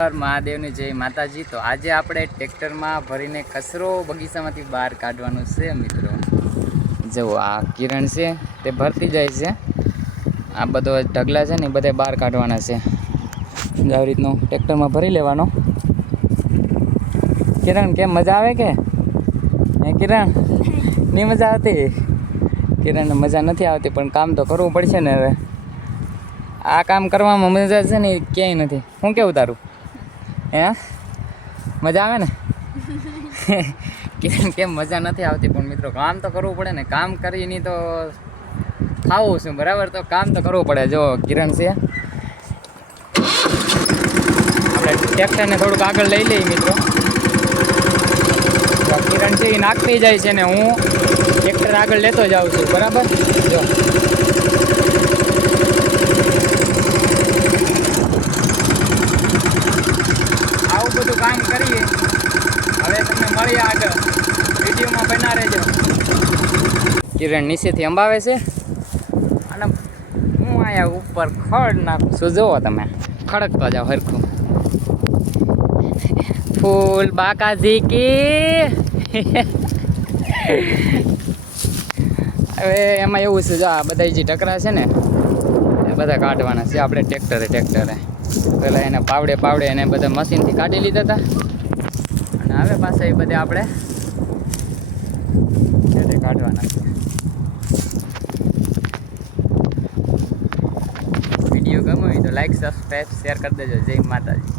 મહાદેવની જય માતાજી। તો આજે આપણે ટ્રેક્ટરમાં ભરીને કચરો બગીચામાંથી બહાર કાઢવાનું છે મિત્રો। જો આ કિરણ છે તે ભરતી જાય છે, આ બધો ઢગલા છે ને એ બધે બહાર કાઢવાના છે। આવી રીતનું ટ્રેક્ટરમાં ભરી લેવાનો। કિરણ કેમ મજા આવે કે હે કિરણ? નહીં મજા આવતી? કિરણને મજા નથી આવતી પણ કામ તો કરવું પડશે ને। હવે આ કામ કરવામાં મજા છે ને ક્યાંય નથી। શું કેવું તારું? હે મજા આવે ને? કેમ મજા નથી આવતી પણ મિત્રો કામ તો કરવું પડે ને। કામ કરીને તો ખાવું છું બરાબર, તો કામ તો કરવું પડે। જો કિરણ છે, આપણે ટ્રેક્ટરને થોડુંક આગળ લઈ લઈએ મિત્રો। કિરણ છે એ નાખતી જાય છે ને હું ટ્રેક્ટર આગળ લેતો જાઉં છું બરાબર। જો આવું બધું કામ કરીએ। હવે તમને મળીએ આગળ વિડીયોમાં, બના રહેજો। કિરણ નીચેથી અંબાવે છે અને હું અહીંયા ઉપર ખડ નાખું છું। જુઓ તમે, ખડકતો જાઓ હરખું। ફૂલ બાકાજી કી હવે એમાં એવું છે, જો આ બધા જે ટકરા છે ને એ બધા કાઢવાના છે આપણે ટ્રેક્ટરે। પહેલાં એને પાવડે એને બધા મશીનથી કાઢી લીધા હતા અને હવે પાછા એ બધે આપણે કાઢવાના છે। વિડીયો ગમ્યો હોય તો લાઈક, સબસ્ક્રાઈબ, શેર કરી દેજો। જય માતાજી।